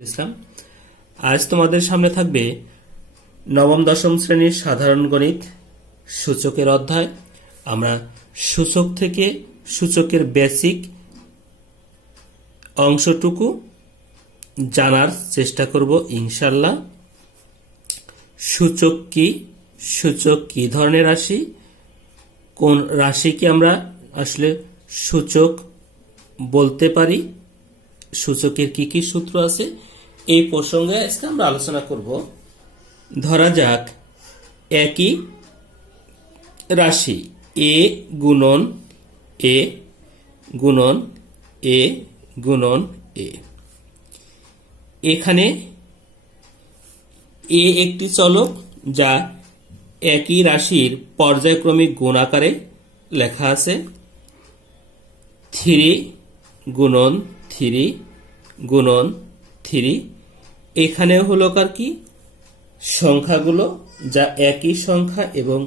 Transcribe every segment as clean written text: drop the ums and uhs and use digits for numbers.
ইসলাম। আজ তোমাদের সামনে থাকবে নবম দশম শ্রেণীর সাধারণ গণিত সূচকের অধ্যায়। আমরা সূচক থেকে সূচকের বেসিক অংশটুকু জানার চেষ্টা করব ইনশাল্লাহ। সূচক কি, সূচক কি ধরনের রাশি, কোন রাশিকে আমরা আসলে সূচক বলতে পারি, সূচকের কি কি সূত্র আছে, এই প্রসঙ্গে আজকে আমরা আলোচনা করব। ধরা যাক একই রাশি এ গুণন এ গুণন এ গুণন এ। এখানে এ একটি চলক যা একই রাশির পর্যায়ক্রমিক গুণ আকারে লেখা আছে। 3 গুণন 3 গুণন 3। এখানেও হলো কার কি সংখ্যাগুলো যা একই সংখ্যা এবং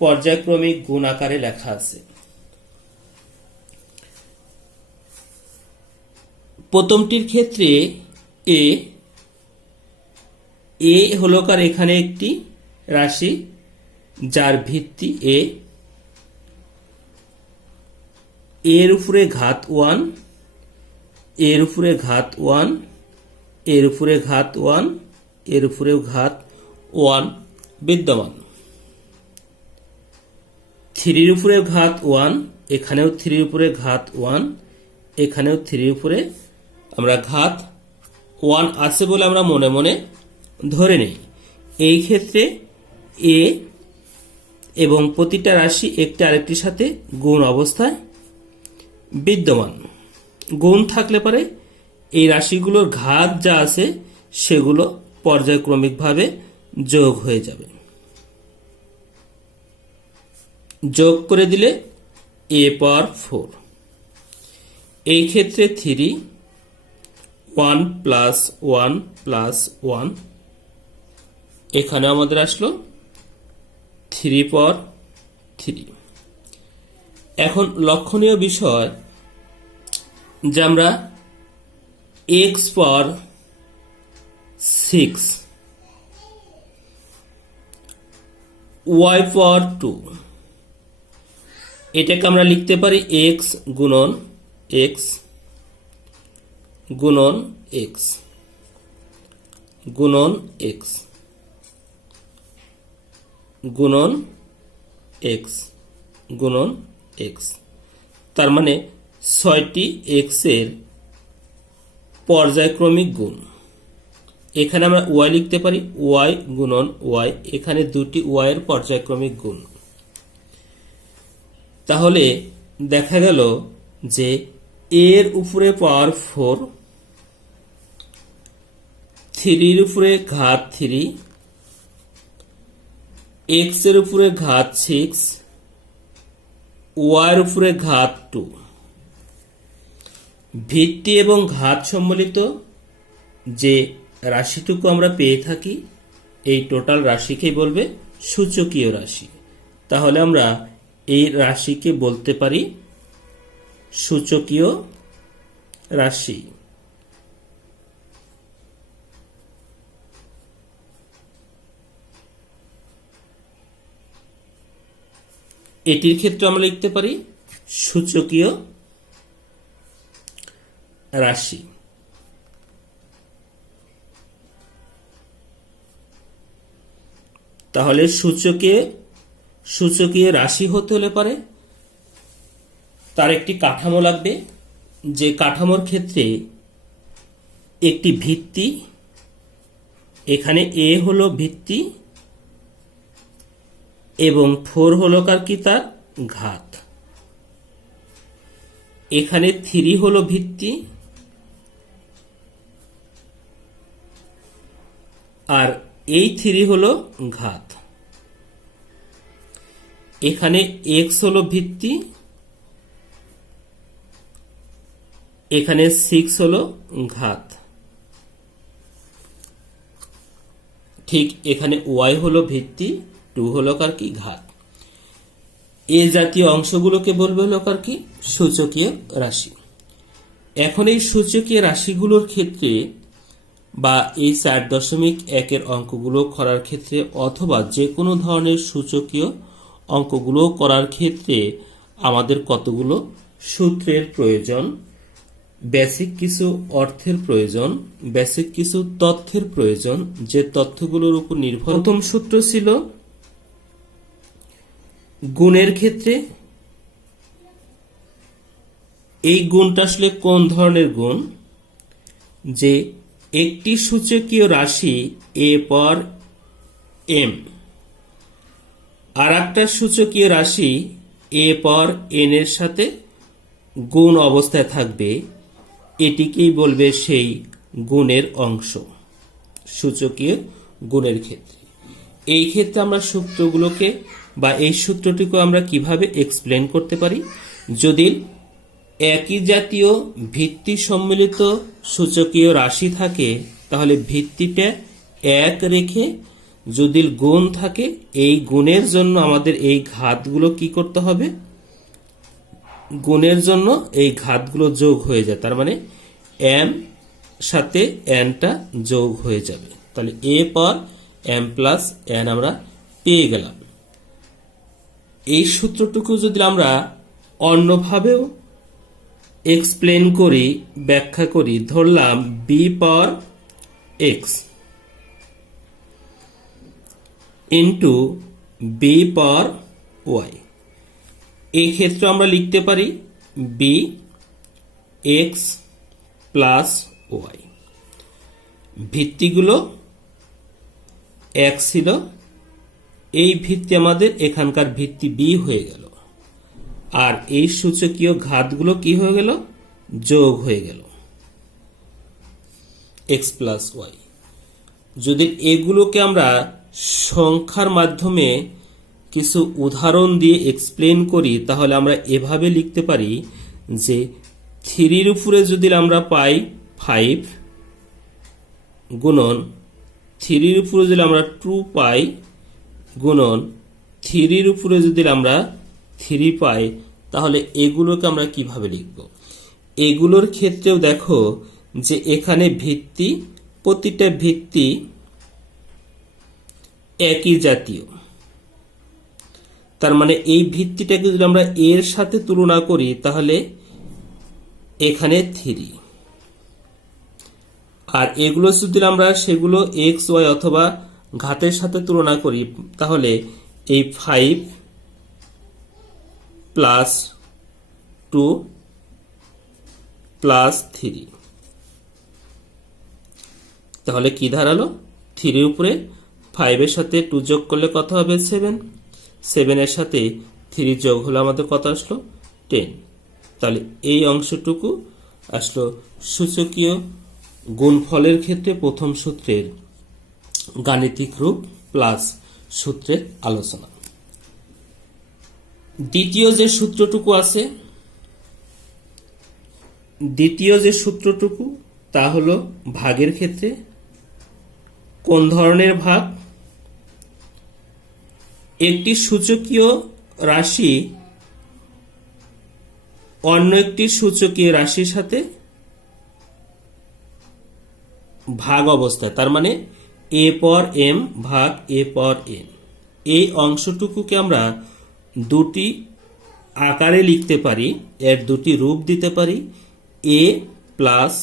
পর্যায়ক্রমিক গুণ আকারে লেখা আছে। প্রথমটির ক্ষেত্রে এ হলো কার এখানে একটি রাশি যার ভিত্তি এ, এর উপরে ঘাত 1, এর উপরে ঘাত 1, এর উপরে ঘাত 1, এর উপরেও ঘাত 1 বিদ্যমান। 3 উপরে ঘাত 1, এখানেও 3 উপরে ঘাত 1, এখানেও 3 উপরে আমরা ঘাত 1 আছে বলে আমরা মনে মনে ধরে নেই। এই ক্ষেত্রে এ এবং প্রতিটা রাশি একটি আরেকটির সাথে গুণ অবস্থায় বিদ্যমান। গুণ থাকলে পরে এই রাশিগুলোর ঘাত যা আছে সেগুলো পর্যায়ক্রমিকভাবে যোগ হয়ে যাবে। যোগ করে দিলে a পাওয়ার 4। এই ক্ষেত্রে 3 1 প্লাস 1 প্লাস 1, এখানে আমাদের আসলো 3 পাওয়ার 3। এখন লক্ষণীয় বিষয় যে আমরা x পাওয়ার 6 y পাওয়ার 2 এটাকে আমরা লিখতে পারি x গুণন x গুণন x গুণন x গুণন x গুণন x। তার মানে 6টি x এর পর্যায়ক্রমিক গুণ। এখানে আমরা y লিখতে পারি y গুণন y, এখানে দুটি y এর পর্যায়ক্রমিক গুণ। তাহলে দেখা গেল যে এর উপরে পাওয়ার 4, 3 উপরে ঘাত 3, x এর উপরে ঘাত 6, y এর উপরে ঘাত 2। ভিত্তি এবং ঘাত সম্বলিত যে রাশিটুকু আমরা পেয়ে থাকি এই টোটাল রাশিকেই বলবে সূচকীয় রাশি। তাহলে আমরা এই রাশিকে বলতে পারি সূচকীয় রাশি। এটির ক্ষেত্রে আমরা লিখতে পারি সূচকীয় রাশি। তাহলে সূচকীয় রাশি হতে হলে পারে তার একটি কাঠামো লাগবে, যে কাঠামোর ক্ষেত্রে একটি ভিত্তি, এখানে a হলো ভিত্তি এবং 4 হলো কার কি তার ঘাত। এখানে 3 হলো ভিত্তি আর এই 3 হলো ঘাত। এখানে x হলো ভিত্তি, এখানে 6 হলো ঘাত। ঠিক এখানে y হলো ভিত্তি, 2 হলো কার কি ঘাত। এই জাতীয় অংশগুলোকে বলবে হলো কার কি সূচকীয় রাশি। এখন এই সূচকীয় রাশিগুলোর ক্ষেত্রে বা এই 4.1 অঙ্কগুলো করার ক্ষেত্রে অথবা যে কোনো ধরনের সূচকীয় অঙ্কগুলো করার ক্ষেত্রে আমাদের কতগুলো সূত্রের প্রয়োজন, বেসিক কিছু অর্থের প্রয়োজন, বেসিক কিছু তথ্যের প্রয়োজন, যে তথ্যগুলোর উপর নির্ভর। প্রথম সূত্র ছিল গুণের ক্ষেত্রে এই গুণটা আসলে কোন ধরনের গুণ, যে একটি সূচকীয় রাশি a পর m আর একটা সূচকীয় রাশি a পর n এর সাথে গুণ অবস্থায় থাকবে, এটিকেই বলবে সেই গুণের অংশ সূচকীয় গুণের ক্ষেত্রে। এই ক্ষেত্রে আমরা সূত্রগুলোকে বা এই সূত্রটিকে আমরা কিভাবে এক্সপ্লেন করতে পারি, যদি একই জাতীয় ভিত্তি সম্মিলিত সূচকীয় রাশি থাকে তাহলে ভিত্তিটা এক রেখে যদি গুণ থাকে, এই গুণের জন্য আমাদের এই ঘাতগুলো কি করতে হবে, গুণের জন্য এই ঘাতগুলো যোগ হয়ে যায়, তার মানে m সাথে nটা যোগ হয়ে যাবে, তাহলে a পর m প্লাস n আমরা পেয়ে গেলাম। এই সূত্রটুকু যদি আমরা অন্যভাবেও এক্সপ্লেন করি, ব্যাখ্যা করি, ধরলাম b পাওয়ার x ইন্টু b পাওয়ার y, এই ক্ষেত্রে আমরা লিখতে পারি b x প্লাস y। ভিত্তিগুলো এক ছিল, এই ভিত্তি আমাদের এখানকার ভিত্তি b হয়ে গেল, আর এই সূচকীয় ঘাতগুলো কি হয়ে গেল, যোগ হয়ে গেল x প্লাস y। যদি এগুলোকে আমরা সংখ্যার মাধ্যমে কিছু উদাহরণ দিয়ে এক্সপ্লেন করি তাহলে আমরা এভাবে লিখতে পারি যে 3 উপরে যদি আমরা পাই 5 গুণন 3 উপরে যদি আমরা 2 পাই গুণন 3 উপরে যদি আমরা 3 পাই, তাহলে এগুলোকে আমরা কিভাবে লিখব। এগুলোর ক্ষেত্রেও দেখো যে এখানে ভিত্তি, প্রতিটা ভিত্তি একই জাতীয়, তার মানে এই ভিত্তিটাকে যদি আমরা এর সাথে তুলনা করি তাহলে এখানে 3, আর এগুলো যদি আমরা সেগুলো x y অথবা ঘাতের সাথে তুলনা করি তাহলে এই 5 প্লাস 2 প্লাস 3, তাহলে কি দাঁড়ালো, 3 উপরে 5 এর সাথে 2 যোগ করলে কত হবে 7, 7 এর সাথে 3 যোগ হলে আমাদের কত আসলো 10। তাহলে এই অংশটুকু আসলো সূচকীয় গুণফলের ক্ষেত্রে প্রথম সূত্রের গাণিতিক রূপ প্লাস সূত্রের আলোচনা। দ্বিতীয় যে সূত্রটুকু আছে, দ্বিতীয় যে সূত্রটুকু তা হলো ভাগের ক্ষেত্রে। কোন ধরনের ভাগ, একটি সূচকীয় রাশি অন্য একটি সূচকীয় রাশির সাথে ভাগ অবস্থায়, তার মানে a পর m ভাগ a পর n, এই অংশটুকুকে আমরা দুটি আকারে লিখতে পারি, এর দুটি রূপ দিতে পারি, a plus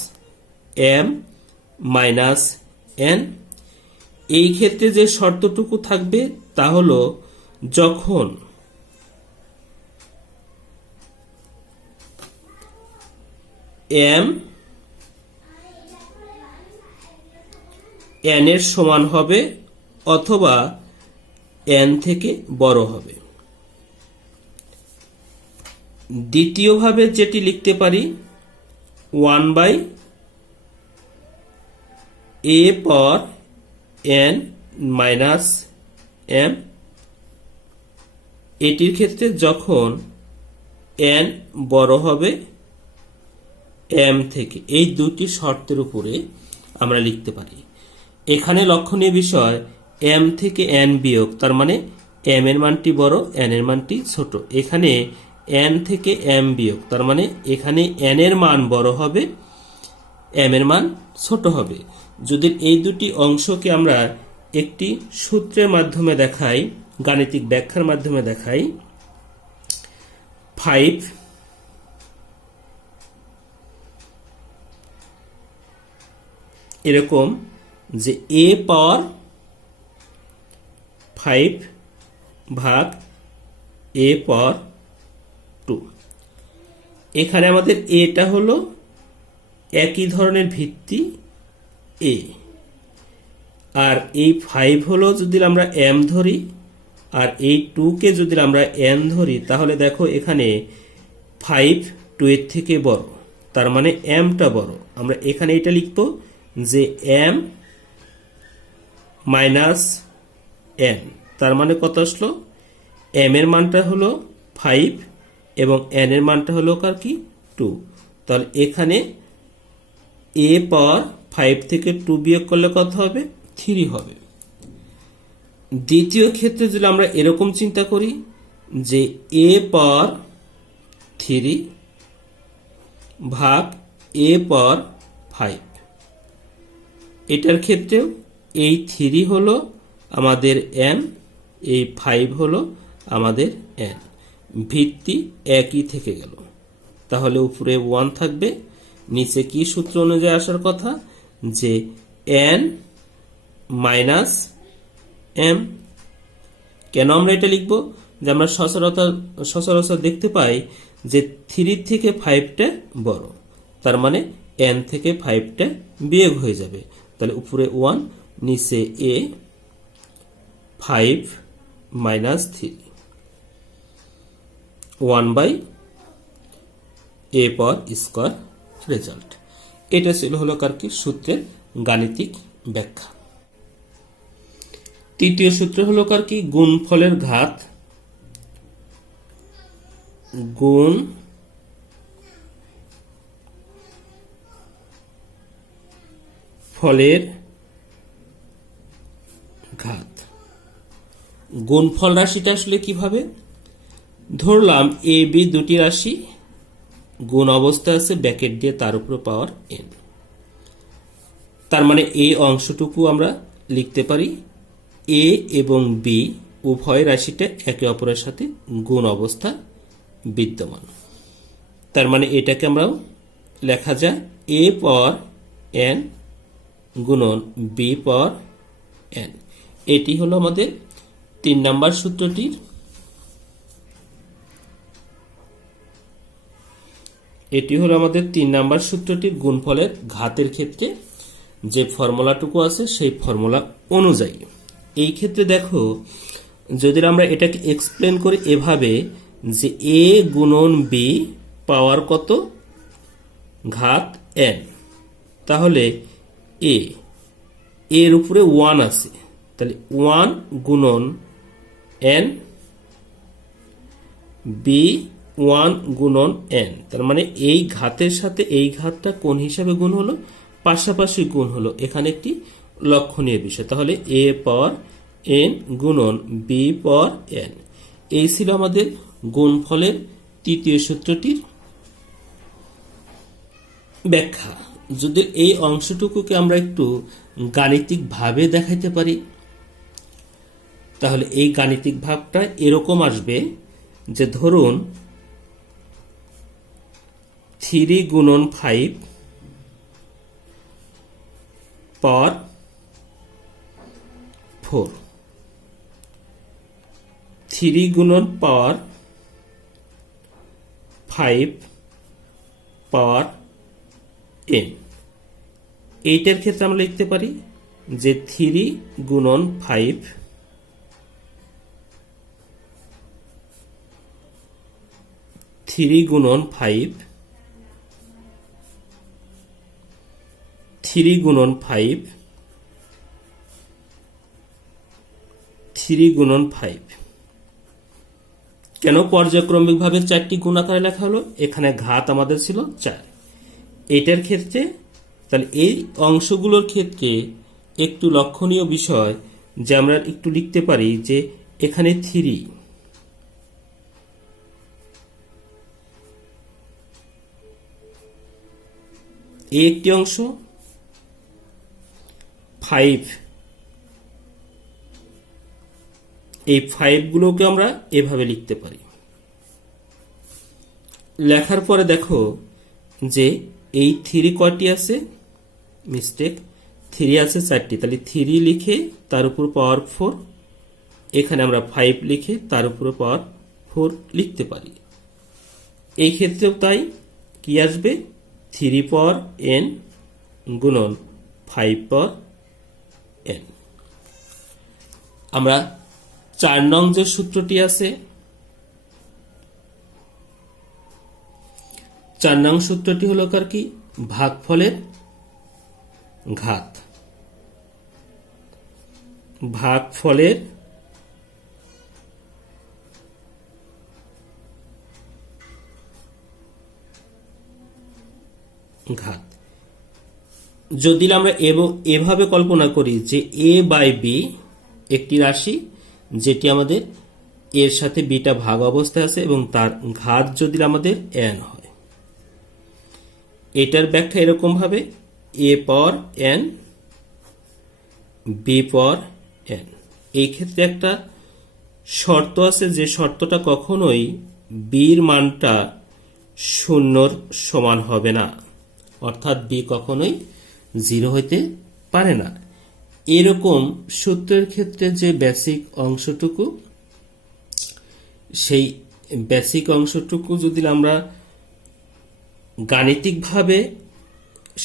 m minus n। এই ক্ষেত্রে যে শর্তটুকু থাকবে তা হলো যখন m n এর সমান হবে অথবা n থেকে বড় হবে। দ্বিতীয়ভাবে যেটি লিখতে পারি 1/a পর n মাইনাস m, এটির ক্ষেত্রে যখন n বড় হবে m থেকে, এই দুটি শর্তের উপরে আমরা লিখতে পারি। এখানে লক্ষণীয় বিষয় m থেকে n বিয়োগ, তার মানে m এর মানটি বড় n এর মানটি ছোট। এখানে n থেকে m বিয়োগ, তার মানে এখানে n এর মান বড় হবে m এর মান ছোট হবে। যদি এই দুটি অংশকে আমরা একটি সূত্রের মাধ্যমে দেখাই, গাণিতিক ব্যাখ্যার মাধ্যমে দেখাই, 5 এরকম যে a পাওয়ার 5 ভাগ a পাওয়ার 2। এখানে আমাদের এটা হলো একই ধরনের ভিত্তি a, আর এই 5 হলো যদি আমরা m ধরি, আর এই 2 কে যদি আমরা n ধরি, তাহলে দেখো এখানে 5 2 এর থেকে বড়, তার মানে m টা বড়। আমরা এখানে এটা লিখব যে m মাইনাস n, তার মানে কত আসলো, m এর মানটা হলো 5 এবং n এর মানটা হলো কার কি 2। তাহলে এখানে a পাওয়ার 5 থেকে 2 বিয়োগ করলে কত হবে, 3 হবে। দ্বিতীয় ক্ষেত্রে যদি আমরা এরকম চিন্তা করি যে a পাওয়ার 3 ভাগ a পাওয়ার 5, এটার ক্ষেত্রেও এই 3 হলো আমাদের n, এই 5 হলো আমাদের n, ভিত্তি একই থেকে গেল। তাহলে উপরে 1 থাকবে, নিচে কি সূত্র অনুযায়ী আসার কথা, যে n মাইনাস m। কেন আমরা এটা লিখব, যে আমরা সচরাচর দেখতে পাই যে 3 থেকে 5টা বড়, তার মানে n থেকে 5টা বিয়োগ হয়ে যাবে। তাহলে উপরে 1, নিচে a, 5 minus 3, 1/a power square result. এটা ছিল হলো কার কি সূত্রের গাণিতিক ব্যাখ্যা। তৃতীয় সূত্র হলো কার কি গুণফলের ঘাত, গুণ ফলের ঘাত। গুণফল রাশিটা আসলে কিভাবে ধরলাম, এ বি দুটি রাশি গুণ অবস্থায় আছে, ব্র্যাকেট দিয়ে তার উপর পাওয়ার n, তার মানে এই অংশটুকু আমরা লিখতে পারি a এবং b উভয় রাশিটা একে অপরের সাথে গুণ অবস্থা বিদ্যমান। তার মানে এটাকে আমরা লেখা যায় a পাওয়ার n গুণন b পাওয়ার n। এটি হলো আমাদের 3 নাম্বার সূত্রটির, এটি হলো আমাদের 3 নাম্বার সূত্রটির গুণফলের ঘাতের ক্ষেত্রে যে ফর্মুলাটুকু আছে সেই ফর্মুলা অনুযায়ী। এই ক্ষেত্রে দেখো, যদি আমরা এটাকে এক্সপ্লেন করি এভাবে যে a গুণন b পাওয়ার কত, ঘাত n, তাহলে a এর উপরে 1 আছে, তাহলে 1 গুণন n, b 1 গুণন n, তার মানে এই ঘাতের সাথে এই ঘাতটা কোন হিসাবে গুণ হলো, পাশাপাশি গুণ হলো, এখানে একটি লক্ষণীয় বিষয়। তাহলে a পাওয়ার n গুণন b পাওয়ার n, এই ছিল আমাদের গুণফলের তৃতীয় সূত্রটির ব্যাখ্যা। যদি এই অংশটুকুকে আমরা একটু গাণিতিক ভাবে দেখাইতে পারি, তাহলে এই গাণিতিক ভাবটা এরকম আসবে যে ধরুন 3 গুণন 5 পাওয়ার 4, 3 গুণন পাওয়ার 5 পাওয়ার n। এইটার ক্ষেত্রে আমরা লিখতে পারি যে 3 গুণন 5 3 গুণন 5 3 গুণন 5 3 গুণন 5। কেন পর্যায়ক্রমিকভাবে 4টি গুণ আকারে লেখা হলো, এখানে ঘাত আমাদের ছিল 4। এটার ক্ষেত্রে তাহলে এই অংশগুলোর ক্ষেত্রে একটু লক্ষণীয় বিষয় যে আমরা একটু লিখতে পারি যে এখানে 3, এই একটি অংশ, 5, এই 5 গুলোকে আমরা এভাবে লিখতে পারি। লেখার পরে দেখো যে এই 3 কয়টি আছে, মিস্টেক, 3 আছে 4টি, তাহলে 3 লিখে তার উপর পাওয়ার 4, এখানে আমরা 5 লিখে তার উপর পাওয়ার 4 লিখতে পারি। এই ক্ষেত্রেও তাই, কি আসবে, 3 পাওয়ার n গুণন 5 পাওয়ার n। আমরা 4 নং যে সূত্রটি আছে, 4 নং সূত্রটি হলো কার কি, ভাগফলের ঘাত, ভাগফলের ঘাত। যদি আমরা এভাবে কল্পনা করি যে a বাই b একটি রাশি যেটি আমাদের এর সাথে বিটা ভাগ অবস্থায় আছে এবং তার ঘাত যদি আমাদের n হয়, এটার ব্যাখ্যা এরকম ভাবে a power n b power n। এই ক্ষেত্রে একটা শর্ত আছে, যে শর্তটা কখনোই b এর মানটা 0 সমান হবে না, অর্থাৎ b কখনোই 0 হইতে পারে না। এরকম সূত্রের ক্ষেত্রে যে বেসিক অংশটুকু, সেই বেসিক অংশটুকু যদি আমরা গাণিতিকভাবে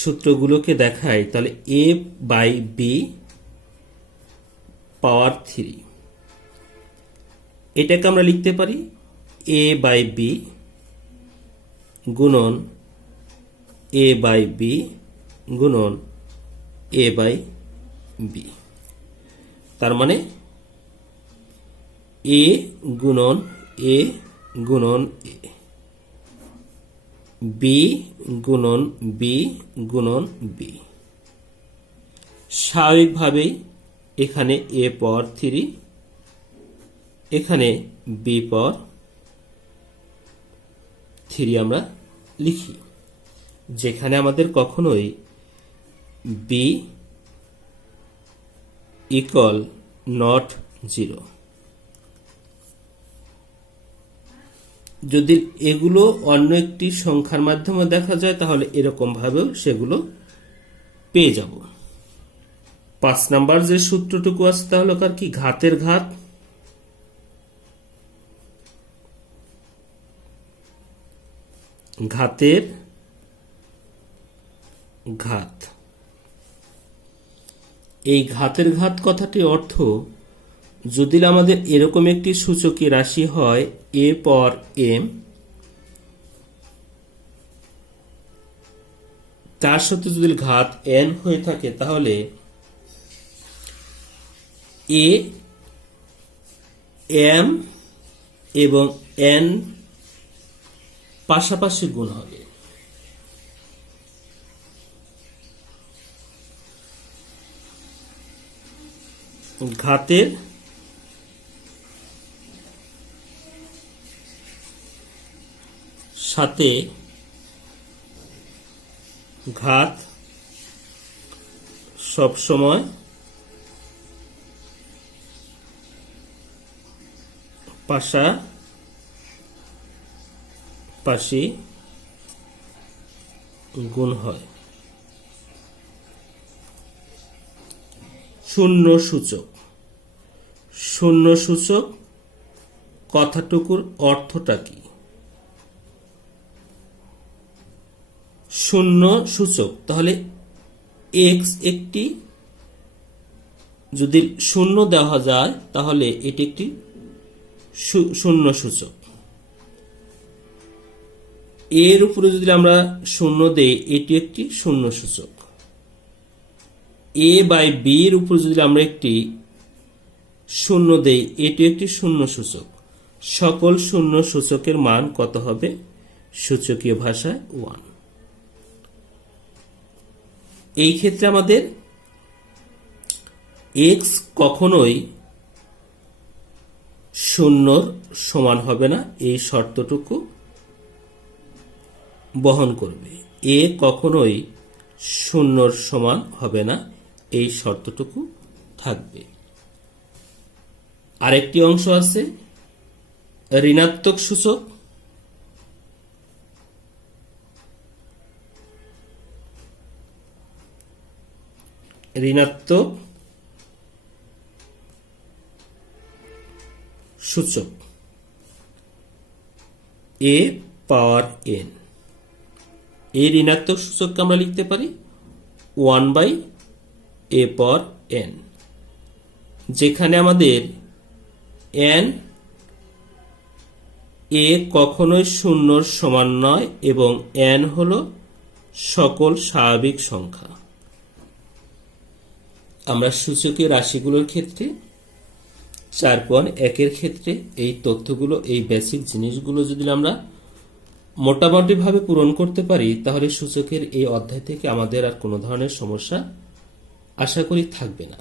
সূত্রগুলোকে দেখাই, তাহলে a বাই b পাওয়ার 3, এটাকে আমরা লিখতে পারি a বাই b গুণন a বাই b গুণন a বাই b। তার মানে a গুণন a গুণন a, b গুণন b গুণন b। স্বাভাবিকভাবেই এখানে a পাওয়ার 3, এখানে b পাওয়ার 3 আমরা লিখি, যেখানে আমাদের কখনোই b ইকুয়াল নট 0। যদি এগুলো অন্য একটি সংখ্যার মাধ্যমে দেখা যায়, তাহলে এরকম ভাবেও সেগুলো পেয়ে যাব। 5 নাম্বার যে সূত্রটুকু আছে তা হলো কার কি, ঘাতের ঘাত, ঘাতের ঘাত। এই ঘাতের ঘাত কথাটির অর্থ, যদি আমাদের এরকম একটি সূচকীয় রাশি হয় a পাওয়ার m, তার সাথে যদি ঘাত n হয়ে থাকে, তাহলে a m এবং n পাশাপাশি গুণ হবে। ঘাতের সাথে ঘাত সব সময় পাশাপাশি গুণ হয়। শূন্য সূচক, শূন্য সূচক কথাটুকুর অর্থটা কি? শূন্য সূচক, তাহলে x একটি, যদি শূন্য দেওয়া যায় তাহলে এটি একটি শূন্য সূচক। এর উপরে যদি আমরা শূন্য দেই, এটি একটি শূন্য সূচক। a বাই b এর উপর যদি আমরা একটি শূন্য দেই, এটি একটি শূন্য সূচক। সকল শূন্য সূচকের মান কত হবে? সূচকীয় ভাষায় 1। এই ক্ষেত্রে আমাদের x কখনোই শূন্যর সমান হবে না, এই শর্তটুকু বহন করবে। a কখনোই শূন্যর সমান হবে না, এই শর্তটুকু থাকবে। আরেকটি অংশ আছে ঋণাত্মক সূচক। ঋণাত্মক সূচক a পাওয়ার n। এই ঋণাত্মক সূচককে আমরা লিখতে পারি 1/a পাওয়ার n, যেখানে আমাদের n a কখনোই শূন্যর সমান নয় এবং n হলো সকল স্বাভাবিক সংখ্যা। আমরা সূচকীয় রাশিগুলোর ক্ষেত্রে 4.1 ক্ষেত্রে এই তথ্যগুলো, এই বেসিক জিনিসগুলো যদি আমরা মোটামুটি ভাবে পূরণ করতে পারি, তাহলে সূচকের এই অধ্যায় থেকে আমাদের আর কোনো ধরনের সমস্যা আশা করি থাকবে না।